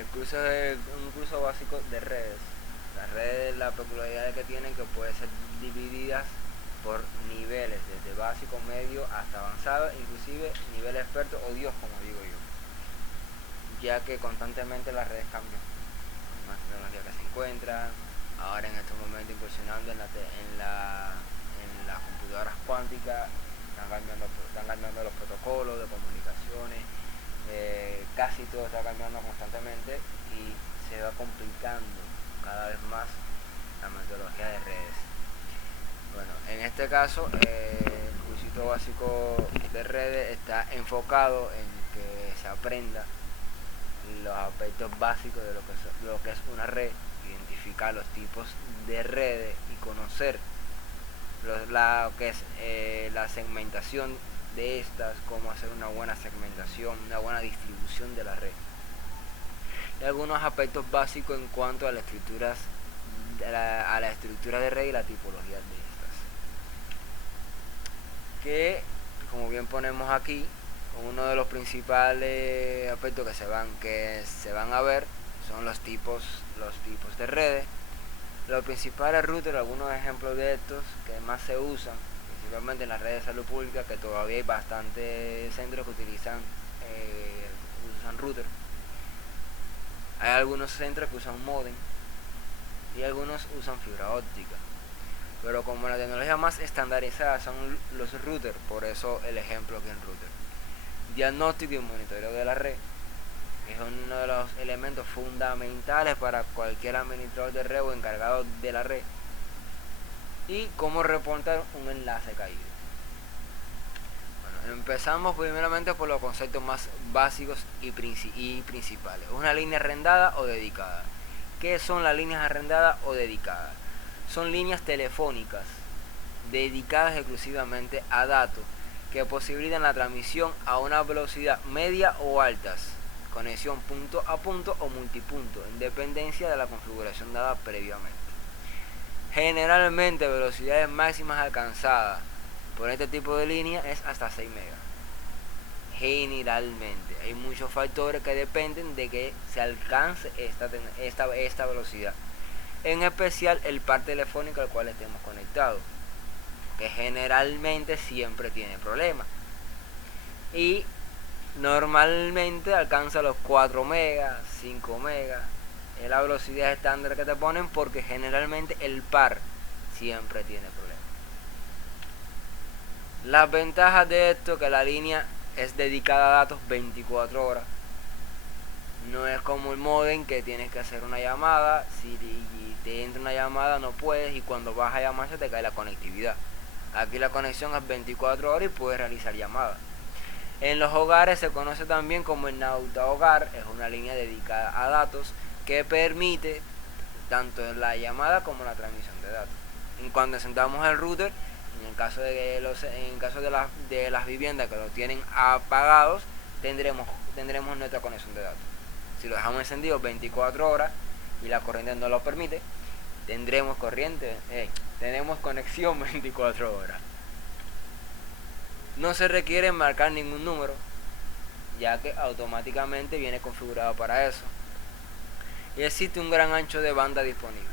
Un curso básico de redes. Las redes, la peculiaridad que tienen que pueden ser divididas por niveles, desde básico, medio hasta avanzado, inclusive nivel experto o Dios, como digo yo, ya que constantemente las redes cambian, hay más tecnología que se encuentran, ahora en estos momentos incursionando en las computadoras cuánticas, están cambiando los protocolos de comunicaciones, casi todo está cambiando constantemente y se va complicando cada vez más la metodología de redes. Bueno, en este caso, el cursito básico de redes está enfocado en que se aprenda los aspectos básicos de lo que es una red, identificar los tipos de redes y conocer lo que es la segmentación de estas, cómo hacer una buena segmentación, una buena distribución de la red. Y algunos aspectos básicos en cuanto a a la estructura de red y la tipología de estas. Que, como bien ponemos aquí, uno de los principales aspectos que se van a ver son los tipos de redes. Los principales routers, algunos ejemplos de estos que más se usan, principalmente en las redes de salud pública, que todavía hay bastantes centros que usan router. Hay algunos centros que usan modem y algunos usan fibra óptica. Pero como la tecnología más estandarizada son los routers, por eso el ejemplo aquí en router. Diagnóstico y monitoreo de la red es uno de los elementos fundamentales para cualquier administrador de red o encargado de la red. Y cómo reportar un enlace caído. Bueno, empezamos primeramente por los conceptos más básicos y principales. Una línea arrendada o dedicada. ¿Qué son las líneas arrendadas o dedicadas? Son líneas telefónicas dedicadas exclusivamente a datos que posibilitan la transmisión a una velocidad media o altas, conexión punto a punto o multipunto, en dependencia de la configuración dada previamente. Generalmente velocidades máximas alcanzadas por este tipo de línea es hasta 6 megas. Generalmente hay muchos factores que dependen de que se alcance esta velocidad, en especial el par telefónico al cual estemos conectados, que generalmente siempre tiene problemas y normalmente alcanza los 4 megas, 5 megas. Es la velocidad estándar que te ponen porque generalmente el par siempre tiene problemas. Las ventajas de esto, que la línea es dedicada a datos 24 horas. No es como el modem que tienes que hacer una llamada, si te entra una llamada no puedes y cuando vas a llamar se te cae la conectividad. Aquí la conexión es 24 horas y puedes realizar llamadas. En los hogares se conoce también como el Nauta Hogar, es una línea dedicada a datos que permite tanto la llamada como la transmisión de datos. En cuando sentamos el router, en el caso de las viviendas que lo tienen apagados, tendremos nuestra conexión de datos. Si lo dejamos encendido 24 horas y la corriente no lo permite, tenemos conexión 24 horas. No se requiere marcar ningún número, ya que automáticamente viene configurado para eso. Y existe un gran ancho de banda disponible.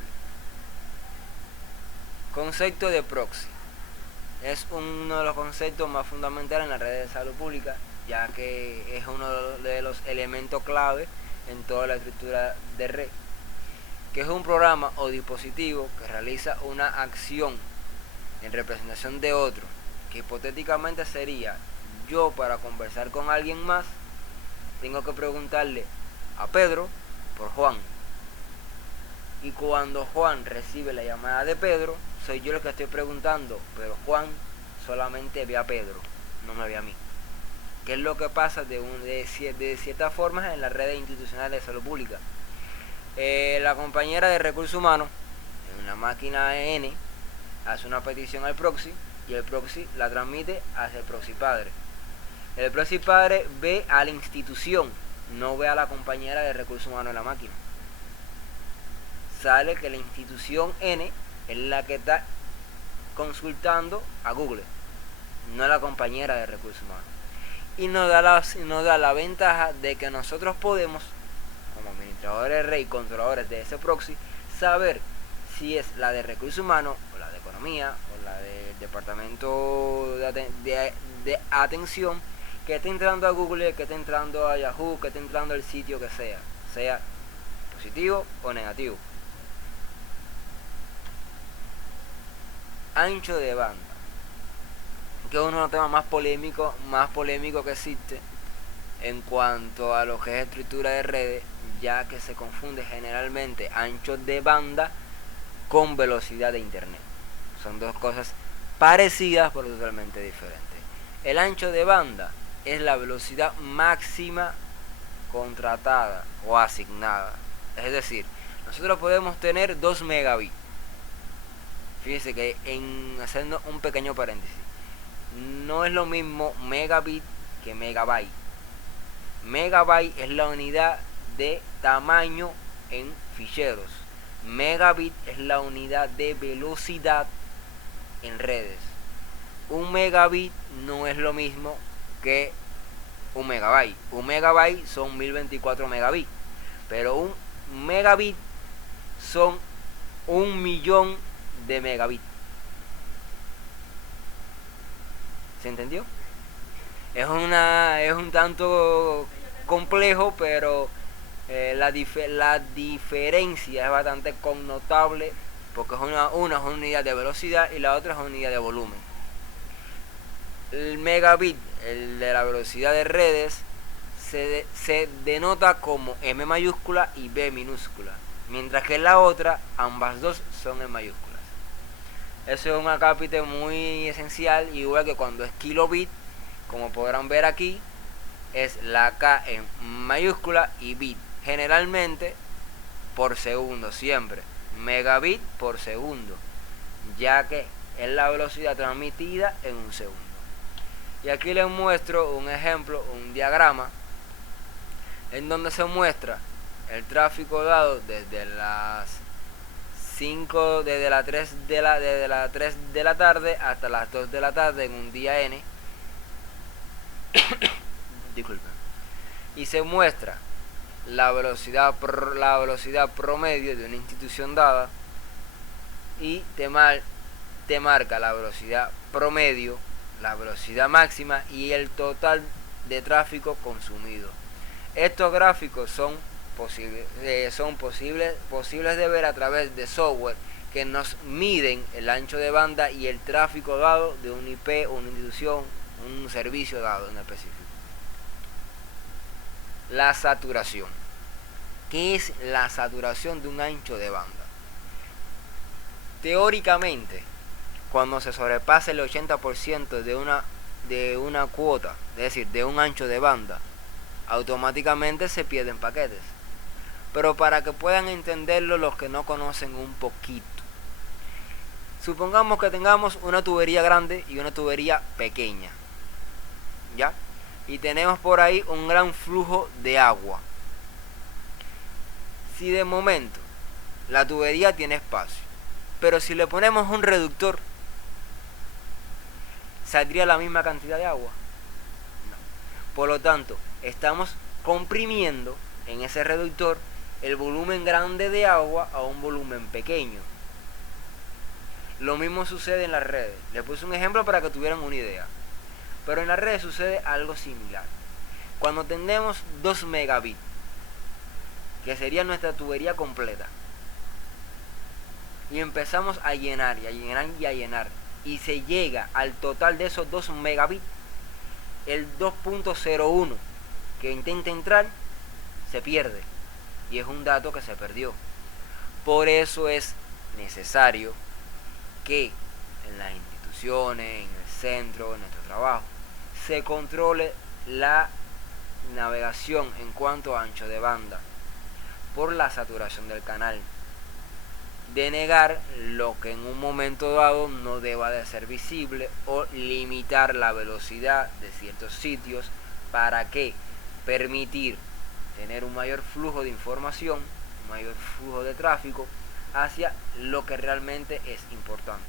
Concepto de proxy. Es uno de los conceptos más fundamentales en las redes de salud pública, ya que es uno de los elementos clave en toda la estructura de red, que es un programa o dispositivo que realiza una acción en representación de otro, que hipotéticamente sería yo, para conversar con alguien más, tengo que preguntarle a Pedro por Juan. Y cuando Juan recibe la llamada de Pedro, soy yo el que estoy preguntando, pero Juan solamente ve a Pedro, no me ve a mí. ¿Qué es lo que pasa de ciertas formas en las redes institucionales de salud pública? La compañera de recursos humanos, en una máquina N, hace una petición al proxy y el proxy la transmite hacia el proxy padre. El proxy padre ve a la institución, no ve a la compañera de recursos humanos en la máquina. Sale que la institución N es la que está consultando a Google, no la compañera de recursos humanos. Y nos da la ventaja de que nosotros podemos como administradores de red y controladores de ese proxy, saber si es la de recursos humanos o la de economía o la del departamento de atención, que esté entrando a Google, que esté entrando a Yahoo, que esté entrando al sitio que sea positivo o negativo. Ancho de banda, que es uno de los temas más polémicos que existe en cuanto a lo que es estructura de redes, ya que se confunde generalmente ancho de banda con velocidad de internet. Son dos cosas parecidas pero totalmente diferentes. El ancho de banda es la velocidad máxima contratada o asignada. Es decir, nosotros podemos tener 2 megabits. Fíjense que haciendo un pequeño paréntesis, no es lo mismo megabit que megabyte. Megabyte es la unidad de tamaño en ficheros. Megabit es la unidad de velocidad en redes. Un megabit no es lo mismo que un megabyte. Un megabyte son 1024 megabits. Pero un megabit son 1.000.000 de megabits. ¿Se entendió? Es un tanto complejo, pero la diferencia es bastante connotable, porque una es una unidad de velocidad y la otra es una unidad de volumen. El megabit, el de la velocidad de redes, se denota como M mayúscula y B minúscula, mientras que la otra, ambas dos son en mayúsculas. Eso es un acápite muy esencial, igual que cuando es kilobit, como podrán ver aquí, es la K en mayúscula y bit, generalmente por segundo, siempre megabit por segundo, ya que es la velocidad transmitida en un segundo. Y aquí les muestro un ejemplo, un diagrama en donde se muestra el tráfico dado desde las 5, desde las 3 de la tarde hasta las 2 de la tarde en un día N. Disculpen. Y se muestra la velocidad promedio de una institución dada y te marca la velocidad promedio, la velocidad máxima y el total de tráfico consumido. Estos gráficos son posibles de ver a través de software que nos miden el ancho de banda y el tráfico dado de un IP, una institución, un servicio dado en específico. La saturación. ¿Qué es la saturación de un ancho de banda? Teóricamente, cuando se sobrepasa el 80% de una cuota, es decir, de un ancho de banda, automáticamente se pierden paquetes. Pero para que puedan entenderlo los que no conocen un poquito, supongamos que tengamos una tubería grande y una tubería pequeña, ¿ya? Y tenemos por ahí un gran flujo de agua. Si de momento la tubería tiene espacio, pero si le ponemos un reductor, ¿saldría la misma cantidad de agua? No. Por lo tanto, estamos comprimiendo en ese reductor el volumen grande de agua a un volumen pequeño. Lo mismo sucede en las redes. Les puse un ejemplo para que tuvieran una idea. Pero en las redes sucede algo similar. Cuando tenemos 2 megabits, que sería nuestra tubería completa, y empezamos a llenar y a llenar y a llenar, y se llega al total de esos 2 megabits, el 2.01 que intenta entrar se pierde, y es un dato que se perdió. Por eso es necesario que en las instituciones, en el centro, en nuestro trabajo, se controle la navegación en cuanto a ancho de banda por la saturación del canal. Denegar lo que en un momento dado no deba de ser visible o limitar la velocidad de ciertos sitios para que permitir tener un mayor flujo de información, un mayor flujo de tráfico hacia lo que realmente es importante.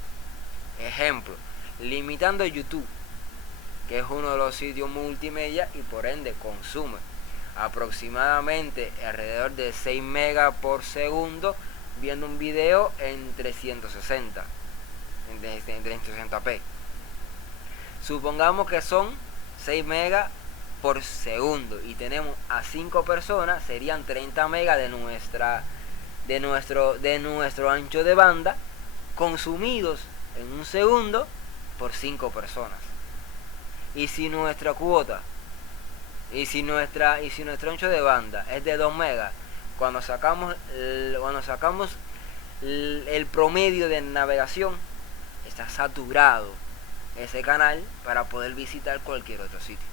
Ejemplo, limitando YouTube, que es uno de los sitios multimedia y por ende consume aproximadamente alrededor de 6 megas por segundo viendo un video en 360 en 360p. Supongamos que son 6 megas por segundo y tenemos a 5 personas, serían 30 megas de nuestro ancho de banda consumidos en un segundo por 5 personas. Y si nuestra cuota y si nuestro ancho de banda es de 2 megas, cuando sacamos el promedio de navegación, está saturado ese canal para poder visitar cualquier otro sitio.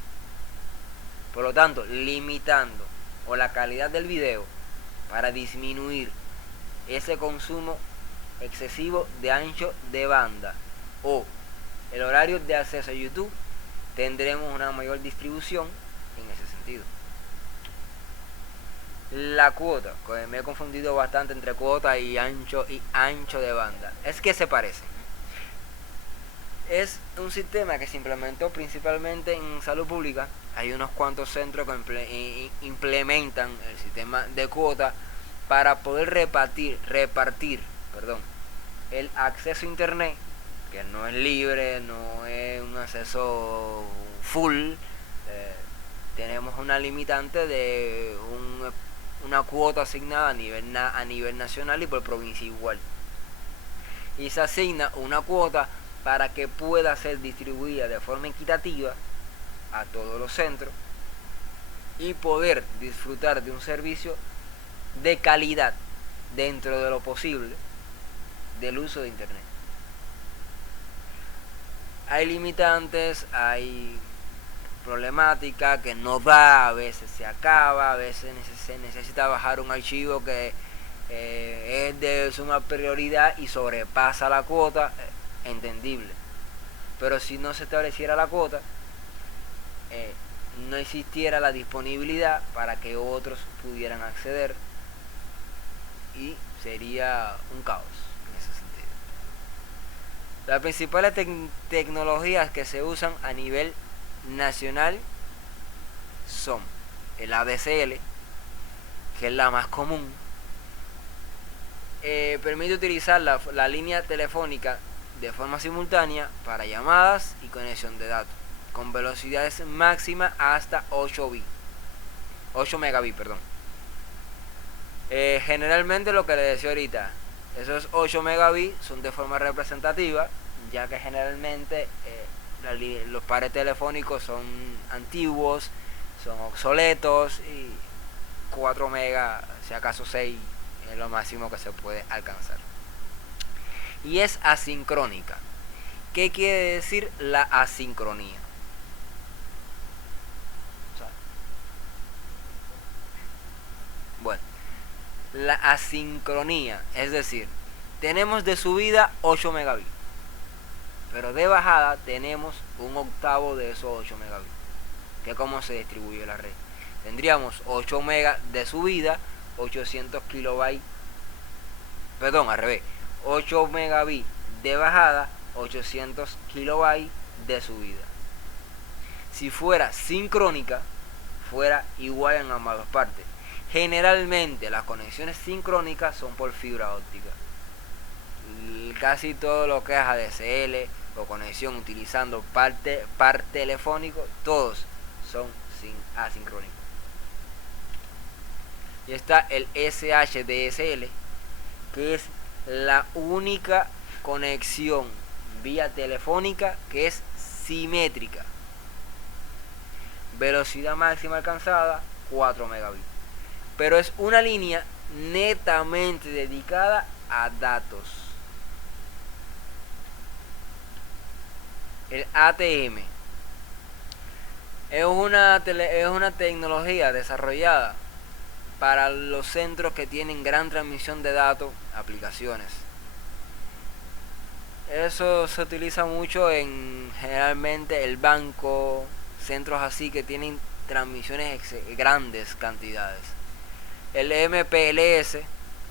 Por lo tanto, limitando o la calidad del video para disminuir ese consumo excesivo de ancho de banda o el horario de acceso a YouTube, tendremos una mayor distribución en ese sentido. La cuota, me he confundido bastante entre cuota y ancho de banda, es que se parecen. Es un sistema que se implementó principalmente en salud pública. Hay unos cuantos centros que implementan el sistema de cuota para poder repartir el acceso a internet, que no es libre, no es un acceso full. Tenemos una limitante de una cuota asignada a nivel nacional y por provincia igual. Y se asigna una cuota para que pueda ser distribuida de forma equitativa a todos los centros y poder disfrutar de un servicio de calidad dentro de lo posible del uso de internet. Hay limitantes, hay problemática que no da, a veces se acaba, a veces se necesita bajar un archivo que es de suma prioridad y sobrepasa la cuota, entendible. Pero si no se estableciera la cuota, no existiera la disponibilidad para que otros pudieran acceder y sería un caos en ese sentido. Las principales tecnologías que se usan a nivel nacional son el ADSL, que es la más común. Permite utilizar la línea telefónica de forma simultánea para llamadas y conexión de datos con velocidades máximas hasta 8 megabits. Generalmente, lo que les decía ahorita, esos 8 megabits son de forma representativa, ya que generalmente los pares telefónicos son antiguos, son obsoletos, y 4 megas, si acaso 6, es lo máximo que se puede alcanzar. Y es asincrónica. ¿Qué quiere decir la asincronía? Bueno, la asincronía, es decir, tenemos de subida 8 megabits, pero de bajada tenemos un octavo de esos 8 megabits. Que es como se distribuye la red. Tendríamos 8 megas de subida, 800 kilobytes, perdón, al revés, 8 megabits de bajada, 800 kilobytes de subida. Si fuera sincrónica, fuera igual en ambas partes. Generalmente las conexiones sincrónicas son por fibra óptica. Casi todo lo que es ADSL o conexión utilizando par telefónico, todos son asincrónicos. Y está el SHDSL, que es la única conexión vía telefónica que es simétrica. Velocidad máxima alcanzada 4 megabits. Pero es una línea netamente dedicada a datos. El ATM es una tecnología desarrollada para los centros que tienen gran transmisión de datos, aplicaciones. Eso se utiliza mucho en generalmente el banco, centros así que tienen transmisiones grandes cantidades. El MPLS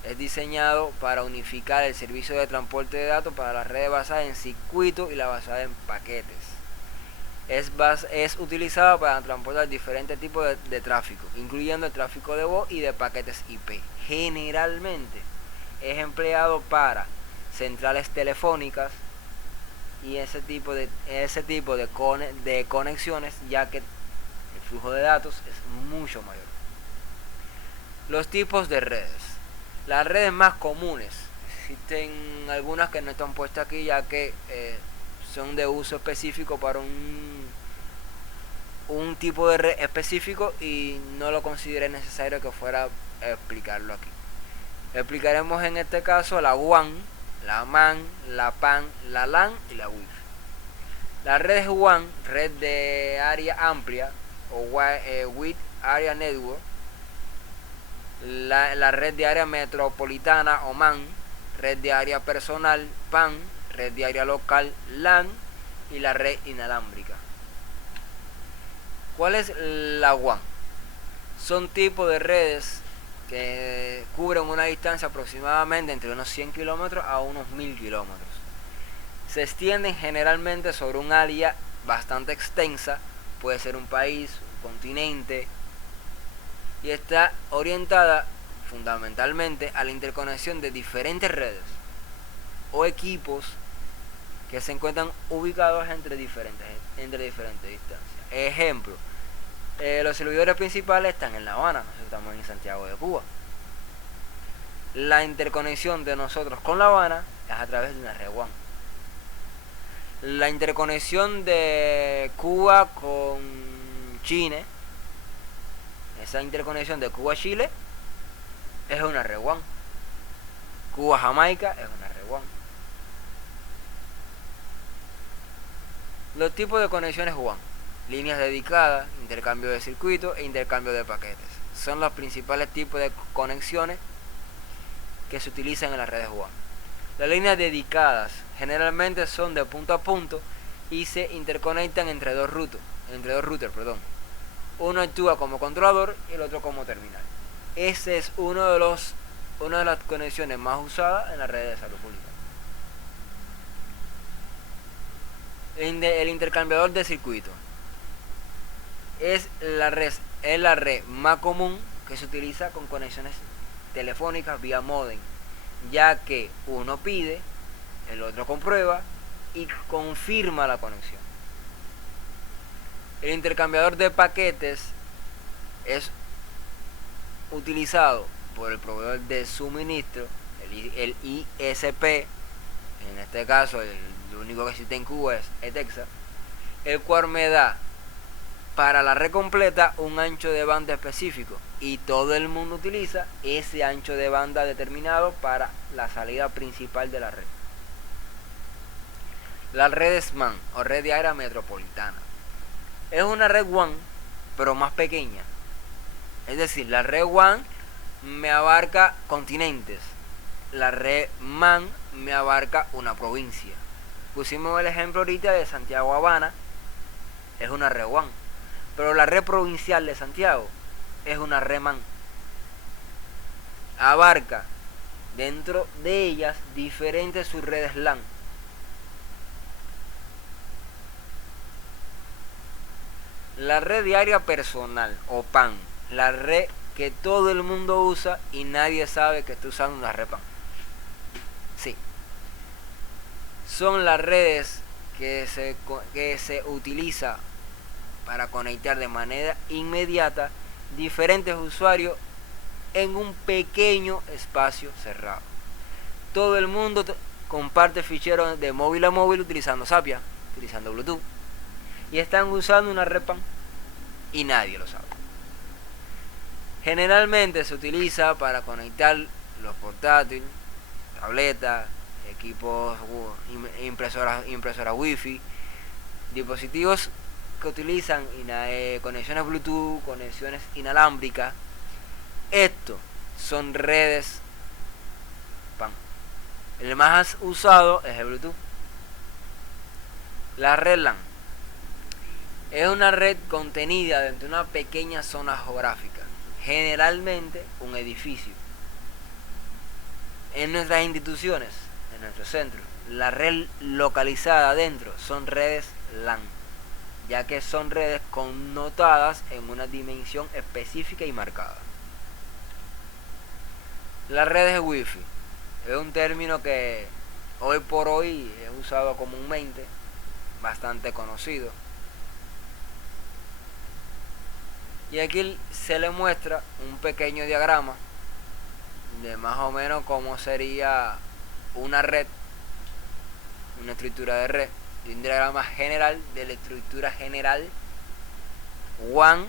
es diseñado para unificar el servicio de transporte de datos para las redes basadas en circuitos y la basada en paquetes. Es utilizada para transportar diferentes tipos de tráfico, incluyendo el tráfico de voz y de paquetes IP. Generalmente es empleado para centrales telefónicas y ese tipo de conexiones, ya que el flujo de datos es mucho mayor. Los tipos de redes. Las redes más comunes, existen algunas que no están puestas aquí, ya que son de uso específico para un tipo de red específico y no lo consideré necesario que fuera a explicarlo aquí. Explicaremos en este caso la WAN, la MAN, la PAN, la LAN y la Wi-Fi. La red es WAN, red de área amplia o Wide Area Network. La red de área metropolitana o MAN, red de área personal PAN, red de área local LAN y la red inalámbrica. ¿Cuál es la WAN? Son tipos de redes que cubren una distancia aproximadamente entre unos 100 kilómetros a unos 1000 kilómetros. Se extienden generalmente sobre un área bastante extensa, puede ser un país, un continente, y está orientada fundamentalmente a la interconexión de diferentes redes o equipos que se encuentran ubicados entre diferentes distancias. Ejemplo, los servidores principales están en La Habana, nosotros estamos en Santiago de Cuba. La interconexión de nosotros con La Habana es a través de una red WAN. La interconexión de Cuba con Chile, esa interconexión de Cuba a Chile es una red WAN. Cuba a Jamaica es una red WAN. Los tipos de conexiones WAN: líneas dedicadas, intercambio de circuitos e intercambio de paquetes. Son los principales tipos de conexiones que se utilizan en las redes WAN. Las líneas dedicadas generalmente son de punto a punto y se interconectan entre dos routers. Uno actúa como controlador y el otro como terminal. Ese es una de las conexiones más usadas en las redes de salud pública. El intercambiador de circuitos es la red más común que se utiliza con conexiones telefónicas vía modem, ya que uno pide, el otro comprueba y confirma la conexión. El intercambiador de paquetes es utilizado por el proveedor de suministro, el ISP, en este caso el único que existe en Cuba es ETEXA, el cual me da para la red completa un ancho de banda específico y todo el mundo utiliza ese ancho de banda determinado para la salida principal de la red. La red SMAN o red de área metropolitana es una red WAN pero más pequeña. Es decir, la red WAN me abarca continentes, la red MAN me abarca una provincia. Pusimos el ejemplo ahorita de Santiago a Habana, es una red WAN, pero la red provincial de Santiago es una red MAN. Abarca dentro de ellas diferentes subredes LAN. La red de área personal o PAN, la red que todo el mundo usa y nadie sabe que está usando una red PAN. Sí. Son las redes que se utiliza para conectar de manera inmediata diferentes usuarios en un pequeño espacio cerrado. Todo el mundo comparte ficheros de móvil a móvil utilizando Zapia, utilizando Bluetooth, y están usando una red PAN y nadie lo sabe. Generalmente se utiliza para conectar los portátiles, tabletas, equipos, impresoras Wi-Fi, dispositivos que utilizan conexiones Bluetooth, conexiones inalámbricas. Estos son redes PAN. El más usado es el Bluetooth. La red LAN es una red contenida dentro de una pequeña zona geográfica, generalmente un edificio. En nuestras instituciones, en nuestros centros, la red localizada adentro son redes LAN. ya que son redes connotadas en una dimensión específica y marcada. Las redes Wi-Fi es un término que hoy por hoy es usado comúnmente, bastante conocido. Y aquí se le muestra un pequeño diagrama de más o menos cómo sería una red, una estructura de red, y un diagrama general de la estructura general WAN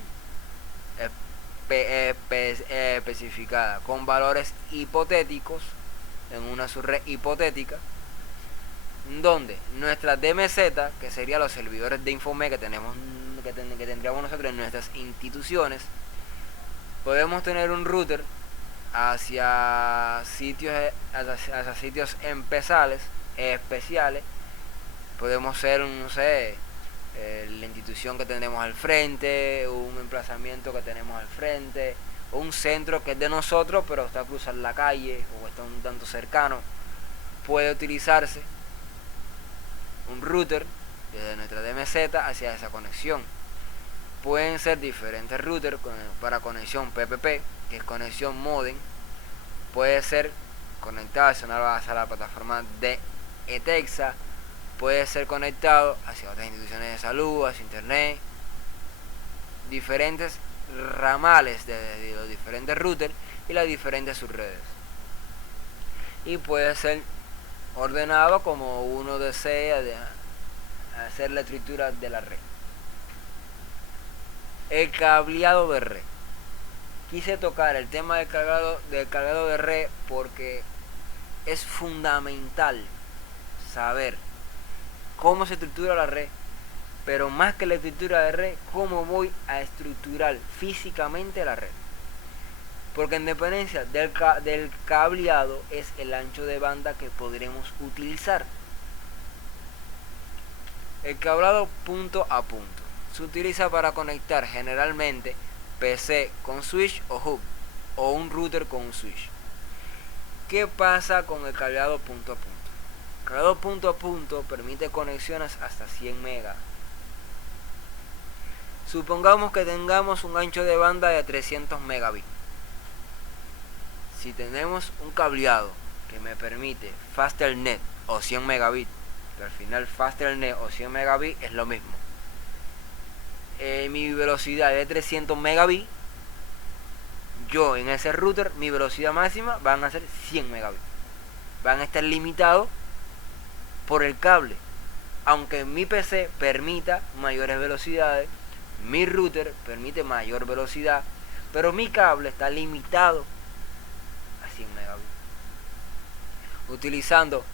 especificada con valores hipotéticos en una subred hipotética, donde nuestra DMZ, que serían los servidores de Infomed que tendríamos nosotros en nuestras instituciones, podemos tener un router hacia sitios especiales. Podemos ser, no sé, la institución que tenemos al frente, un emplazamiento que tenemos al frente, un centro que es de nosotros pero está a cruzar la calle o está un tanto cercano. Puede utilizarse un router desde nuestra DMZ hacia esa conexión. Pueden ser diferentes routers para conexión PPP, que es conexión modem. Puede ser conectado hacia la plataforma de ETEXA. Puede ser conectado hacia otras instituciones de salud, hacia internet. Diferentes ramales de los diferentes routers y las diferentes subredes. Y puede ser ordenado como uno desea hacer la estructura de la red. El cableado de red. Quise tocar el tema del cableado de red porque es fundamental saber cómo se estructura la red, pero más que la estructura de red, cómo voy a estructurar físicamente la red. Porque en dependencia del cableado es el ancho de banda que podremos utilizar. El cableado punto a punto se utiliza para conectar generalmente PC con switch o hub, o un router con un switch. ¿Qué pasa con el cableado punto a punto? El cableado punto a punto permite conexiones hasta 100 megas. Supongamos que tengamos un ancho de banda de 300 megabits. Si tenemos un cableado que me permite FastNet o 100 megabits, que al final FastNet o 100 megabits es lo mismo, mi velocidad es de 300 megabits, yo en ese router mi velocidad máxima van a ser 100 megabits. Van a estar limitados por el cable. Aunque mi PC permita mayores velocidades, mi router permite mayor velocidad, pero mi cable está limitado a 100 megabits. Utilizando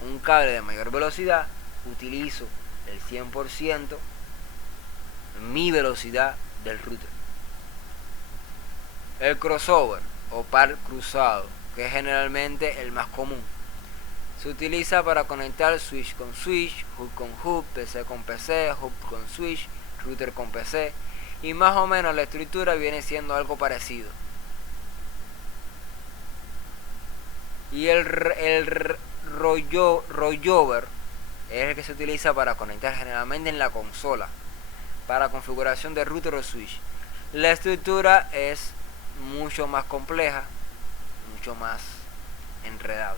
un cable de mayor velocidad, utilizo el 100% mi velocidad del router. El crossover o par cruzado, que es generalmente el más común, se utiliza para conectar switch con switch, hub con hub, PC con PC, hub con switch, router con PC, y más o menos la estructura viene siendo algo parecido. Y el rollover es el que se utiliza para conectar generalmente en la consola, para configuración de router o switch. La estructura es mucho más compleja, mucho más enredada.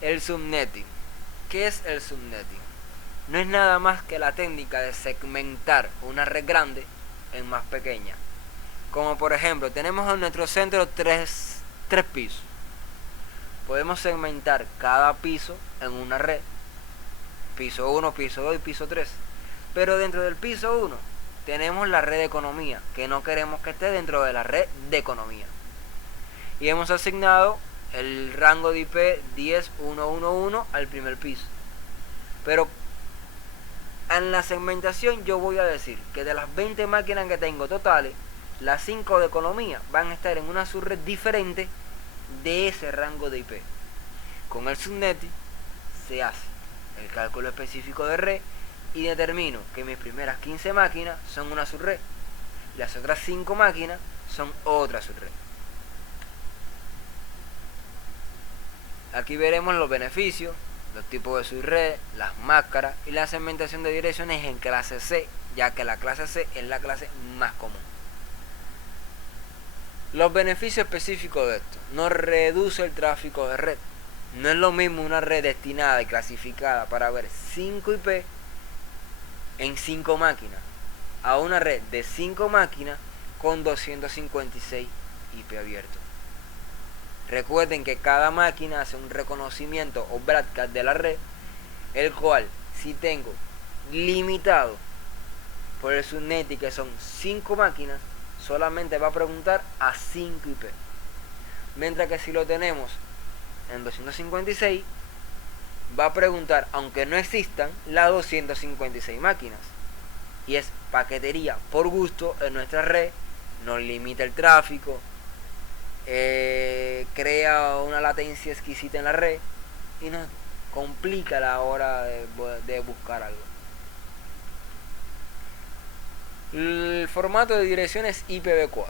El subnetting. ¿Qué es el subnetting? No es nada más que la técnica de segmentar una red grande en más pequeña. Como por ejemplo, tenemos en nuestro centro tres pisos. Podemos segmentar cada piso en una red. Piso 1, piso 2 y piso 3. Pero dentro del piso 1 tenemos la red de economía, que no queremos que esté dentro de la red de economía. Y hemos asignado el rango de IP 10.1.1.1 al primer piso. Pero en la segmentación yo voy a decir que de las 20 máquinas que tengo totales, las 5 de economía van a estar en una subred diferente de ese rango de IP. Con el subnetting se hace el cálculo específico de red y determino que mis primeras 15 máquinas son una subred, las otras 5 máquinas son otra subred. Aquí veremos los beneficios los tipos de subred, las máscaras y la segmentación de direcciones en clase C, ya que la clase C es la clase más común. Los beneficios específicos de esto: no reduce el tráfico de red. No es lo mismo una red destinada y clasificada para ver 5 IP en 5 máquinas a una red de 5 máquinas con 256 IP abiertos. Recuerden que cada máquina hace un reconocimiento o broadcast de la red, el cual, si tengo limitado por el subnet que son 5 máquinas, solamente va a preguntar a 5 IP. Mientras que si lo tenemos en 256, va a preguntar, aunque no existan, las 256 máquinas. Y es paquetería por gusto en nuestra red, nos limita el tráfico, crea una latencia exquisita en la red y nos complica la hora de buscar algo. El formato de direcciones IPv4.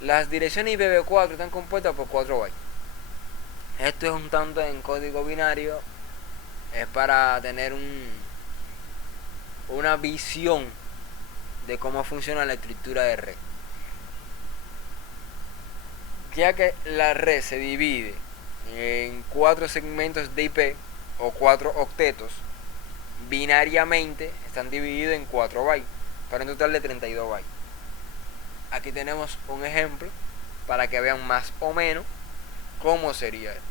Las direcciones IPv4 están compuestas por 4 bytes. Esto es un tanto en código binario, es para tener una visión de cómo funciona la estructura de red. Ya que la red se divide en 4 segmentos de IP o 4 octetos, binariamente están divididos en 4 bytes, para un total de 32 bytes. Aquí tenemos un ejemplo para que vean más o menos cómo sería esto.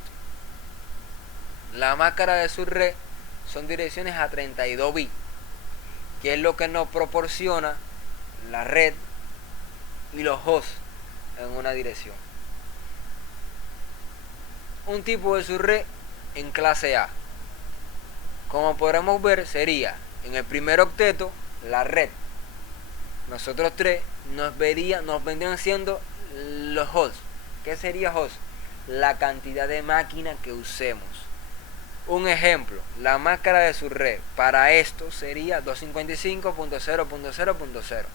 La máscara de su red son direcciones a 32 bits, que es lo que nos proporciona la red y los hosts en una dirección. Un tipo de subred en clase A, como podremos ver, sería en el primer octeto la red. Nosotros tres nos vendrían siendo los hosts. ¿Qué sería host? La cantidad de máquinas que usemos. Un ejemplo, la máscara de su red para esto sería 255.0.0.0.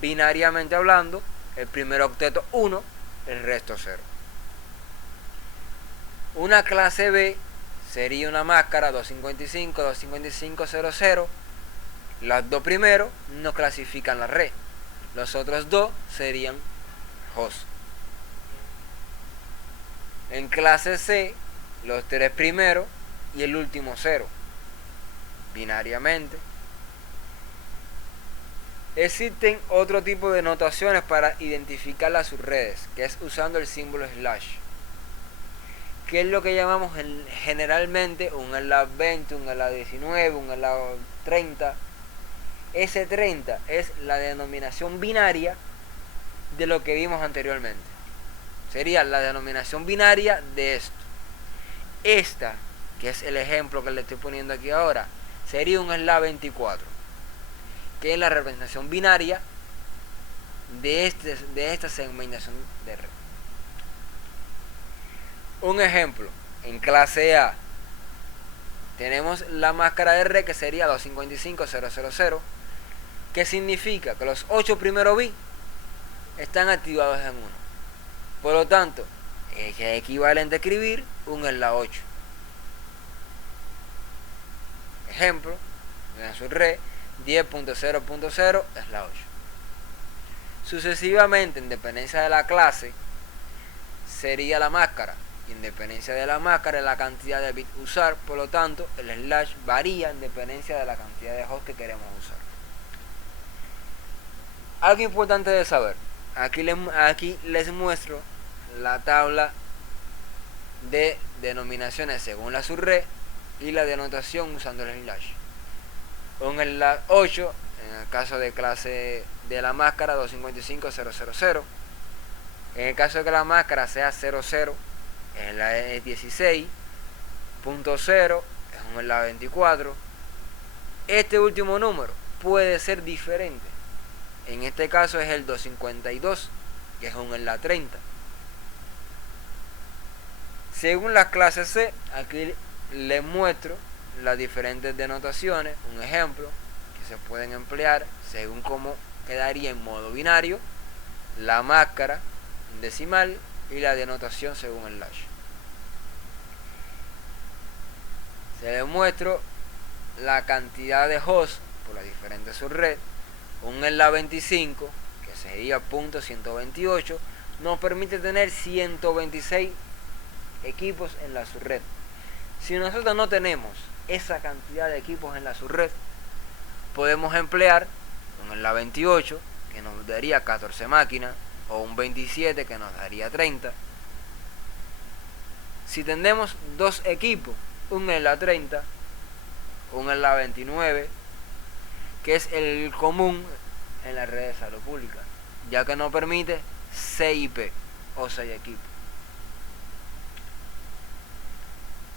Binariamente hablando, el primer octeto 1, el resto 0. Una clase B sería una máscara 255.255.00. Los dos primeros no clasifican la red. Los otros dos serían host. En clase C, los 3 primeros y el último 0. Binariamente. Existen otro tipo de notaciones para identificar las subredes, que es usando el símbolo slash, que es lo que llamamos generalmente un enlace 20, un enlace 19, un enlace 30. Ese 30 es la denominación binaria de lo que vimos anteriormente. Sería la denominación binaria de esto. Esta, que es el ejemplo que le estoy poniendo aquí ahora, sería un enlace 24, que es la representación binaria de esta segmentación de red. Un ejemplo, en clase A tenemos la máscara de red que sería 255.0.0.0, que significa que los 8 primeros bits están activados en 1. Por lo tanto, es equivalente a escribir un enlace 8. Ejemplo, en su red 10.0.0 es la 8. Sucesivamente, en dependencia de la clase, sería la máscara. En dependencia de la máscara, la cantidad de bits usar. Por lo tanto, el slash varía en dependencia de la cantidad de hosts que queremos usar. Algo importante de saber. Aquí les muestro la tabla de denominaciones según la subred y la denotación usando el slash. Un slash 8 en el caso de clase de la máscara 255.0.0.0. En el caso de que la máscara sea 00, es la 16.0, es un enlace 24. Este último número puede ser diferente. En este caso es el 252, que es un enlace 30. Según las clases C, aquí les muestro las diferentes denotaciones. Un ejemplo que se pueden emplear según cómo quedaría en modo binario, la máscara en decimal y la denotación según el slash. Se le muestro la cantidad de hosts por las diferentes subredes. Un ELA 25, que sería .128, nos permite tener 126 equipos en la subred. Si nosotros no tenemos esa cantidad de equipos en la subred, podemos emplear un ELA 28, que nos daría 14 máquinas, o un 27, que nos daría 30. Si tenemos dos equipos, un ELA 30, un ELA 29, que es el común en la red de salud pública, ya que nos permite 6 IP o 6 equipos.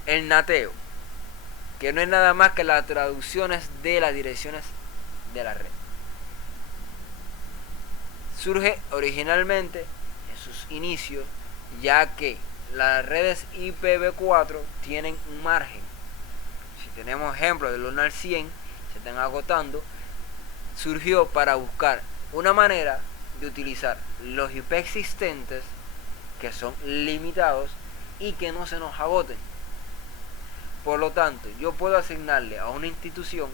El NATEO, que no es nada más que las traducciones de las direcciones de la red, surge originalmente en sus inicios, ya que las redes IPv4 tienen un margen. Si tenemos ejemplos del 1 al 100, se están agotando. Surgió para buscar una manera de utilizar los IP existentes, que son limitados, y que no se nos agoten. Por lo tanto, yo puedo asignarle a una institución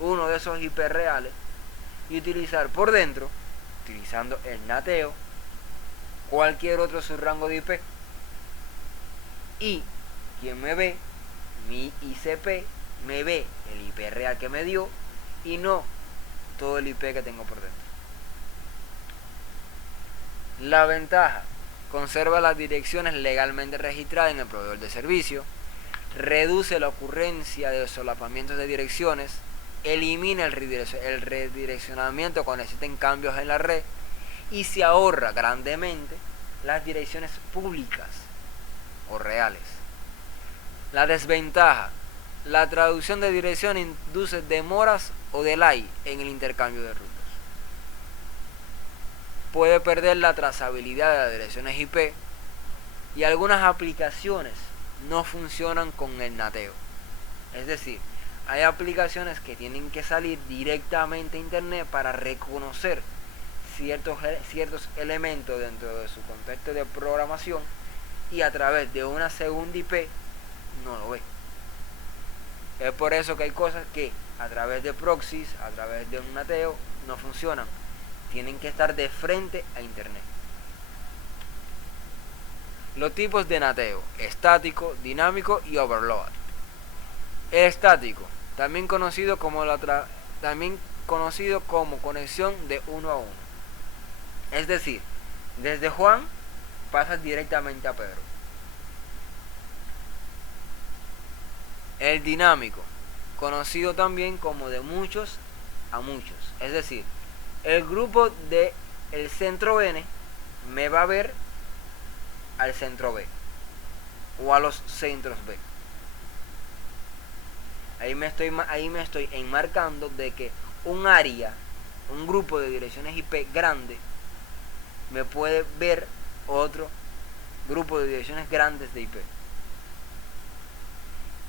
uno de esos IP reales y utilizar por dentro, utilizando el NATEO, cualquier otro subrango de IP. Y quien me ve, mi ICP, me ve el IP real que me dio y no todo el IP que tengo por dentro. La ventaja: conserva las direcciones legalmente registradas en el proveedor de servicio, reduce la ocurrencia de solapamientos de direcciones, elimina el redireccionamiento cuando existen cambios en la red y se ahorra grandemente las direcciones públicas o reales. La desventaja: la traducción de dirección induce demoras o delay en el intercambio de rutas. Puede perder la trazabilidad de las direcciones IP y algunas aplicaciones no funcionan con el NATEO. Es decir, hay aplicaciones que tienen que salir directamente a internet para reconocer ciertos elementos dentro de su contexto de programación, y a través de una segunda IP no lo ve. Es por eso que hay cosas que a través de proxies, a través de un NATEO, no funcionan. Tienen que estar de frente a internet. Los tipos de NATEO: estático, dinámico y overload. El estático, también conocido como conexión de uno a uno. Es decir, desde Juan pasas directamente a Pedro. El dinámico, conocido también como de muchos a muchos. Es decir, el grupo del centro N me va a ver al centro B o a los centros B. Ahí me estoy enmarcando de que un área, un grupo de direcciones IP grande, me puede ver otro grupo de direcciones grandes de IP.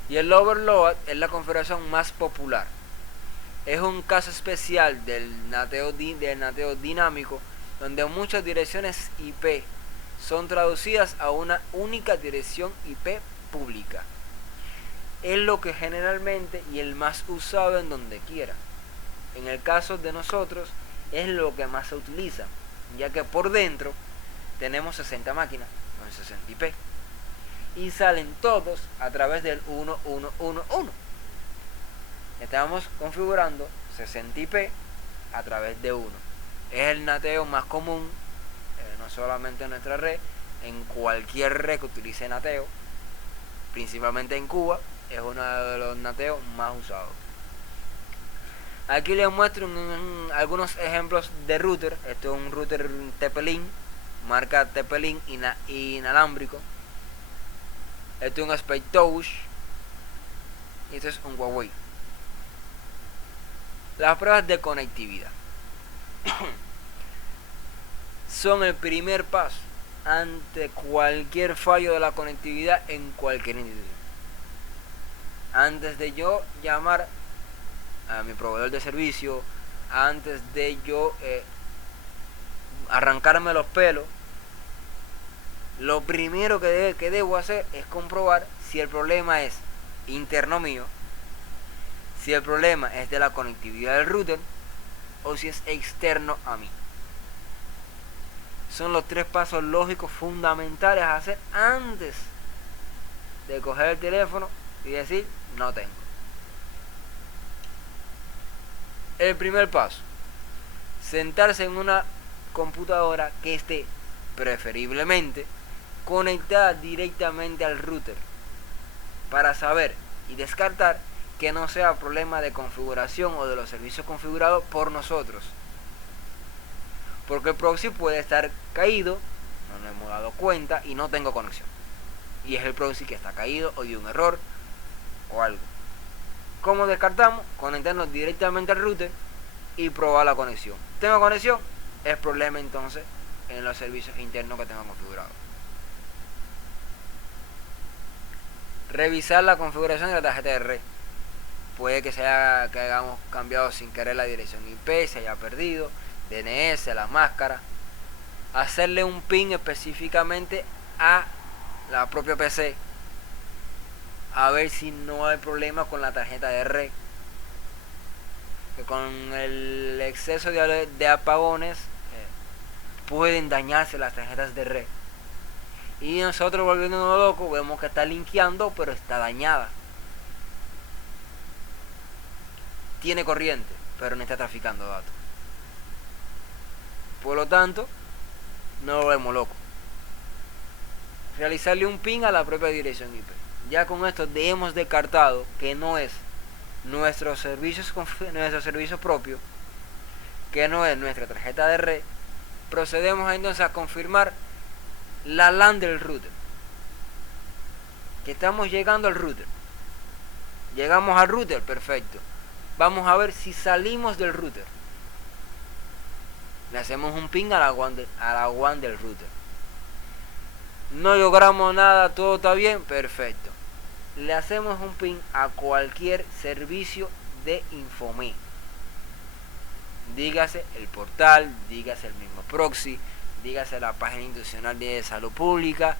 Y el overload es la configuración más popular. Es un caso especial del NATEO dinámico, donde muchas direcciones IP son traducidas a una única dirección IP pública. Es lo que generalmente y el más usado en donde quiera. En el caso de nosotros es lo que más se utiliza, ya que por dentro tenemos 60 máquinas con 60 IP y salen todos a través del 1111. Estamos configurando 60 IP a través de 1. Es el NATEO más común, no solamente en nuestra red, en cualquier red que utilice NATEO, principalmente en Cuba, es uno de los NATEO más usados. Aquí les muestro algunos ejemplos de router. Esto es un router TP-Link, marca TP-Link inalámbrico. Esto es un SpaceTouch y esto es un Huawei. Las pruebas de conectividad son el primer paso ante cualquier fallo de la conectividad en cualquier institución. Antes de yo llamar a mi proveedor de servicio, antes de yo arrancarme los pelos, lo primero que debo hacer es comprobar si el problema es interno mío, si el problema es de la conectividad del router o si es externo a mí. Son los 3 pasos lógicos fundamentales a hacer antes de coger el teléfono y decir no tengo. El primer paso: sentarse en una computadora que esté preferiblemente conectada directamente al router para saber y descartar que no sea problema de configuración o de los servicios configurados por nosotros, porque el proxy puede estar caído, no nos hemos dado cuenta y no tengo conexión, y es el proxy que está caído o dio un error o algo. ¿Cómo descartamos? Conectarnos directamente al router y probar la conexión. ¿Tengo conexión? Es problema entonces en los servicios internos que tengo configurados. Revisar la configuración de la tarjeta de red. Puede que hayamos cambiado sin querer la dirección IP, se haya perdido, DNS, la máscara. Hacerle un ping específicamente a la propia PC, a ver si no hay problema con la tarjeta de red, que con el exceso de apagones pueden dañarse las tarjetas de red, y nosotros volviéndonos locos vemos que está linkeando pero está dañada, tiene corriente pero no está traficando datos, por lo tanto no volvemos locos. Realizarle un ping a la propia dirección IP. Ya con esto hemos descartado que no es nuestro servicio propio, que no es nuestra tarjeta de red. Procedemos entonces a confirmar la LAN del router, que estamos llegando al router. Llegamos al router, perfecto. Vamos a ver si salimos del router. Le hacemos un ping a la WAN del router. No logramos nada, todo está bien, perfecto. Le hacemos un ping a cualquier servicio de Infomé. Dígase el portal, dígase el mismo proxy, dígase la página institucional de salud pública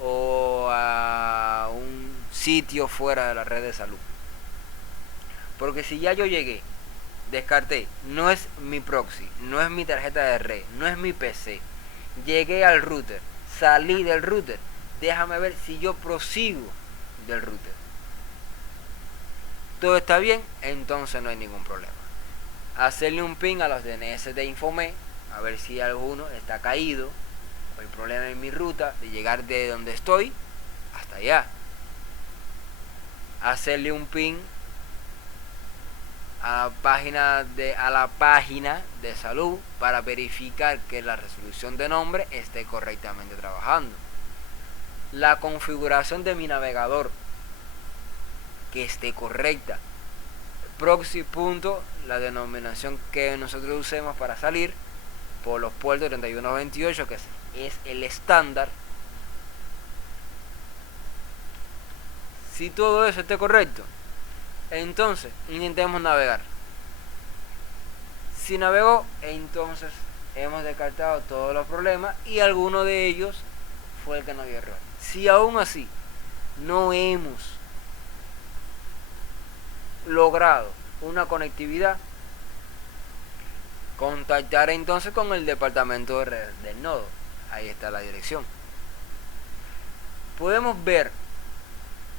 o a un sitio fuera de la red de salud. Porque si ya yo llegué, descarté, no es mi proxy, no es mi tarjeta de red, no es mi PC, llegué al router, salí del router, déjame ver si yo prosigo del router. Todo está bien, entonces no hay ningún problema. Hacerle un ping a los DNS de Infomé, a ver si alguno está caído o hay problema en mi ruta de llegar de donde estoy hasta allá. Hacerle un ping a la página de salud para verificar que la resolución de nombre esté correctamente trabajando. La configuración de mi navegador, que esté correcta. Proxy punto, la denominación que nosotros usemos para salir por los puertos 3128, que es el estándar. Si todo eso esté correcto, entonces intentemos navegar. Si navegó, entonces hemos descartado todos los problemas y alguno de ellos fue el que nos dio error. Si aún así no hemos logrado una conectividad, contactar entonces con el departamento de redes del nodo. Ahí está la dirección. Podemos ver,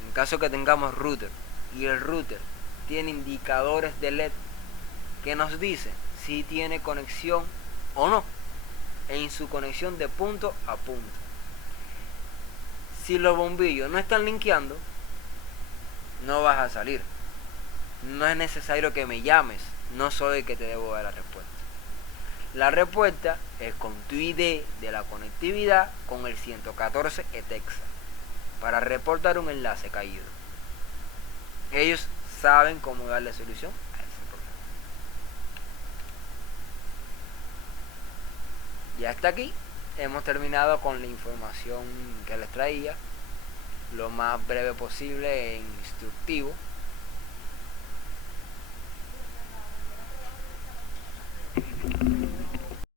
en caso que tengamos router y el router tiene indicadores de LED que nos dicen si tiene conexión o no, en su conexión de punto a punto. Si los bombillos no están linkeando, no vas a salir. No es necesario que me llames, no soy el que te debo dar la respuesta. La respuesta es con tu ID de la conectividad con el 114 ETEXA para reportar un enlace caído. Ellos saben cómo darle solución a ese problema. Y hasta aquí hemos terminado con la información que les traía, lo más breve posible e instructivo.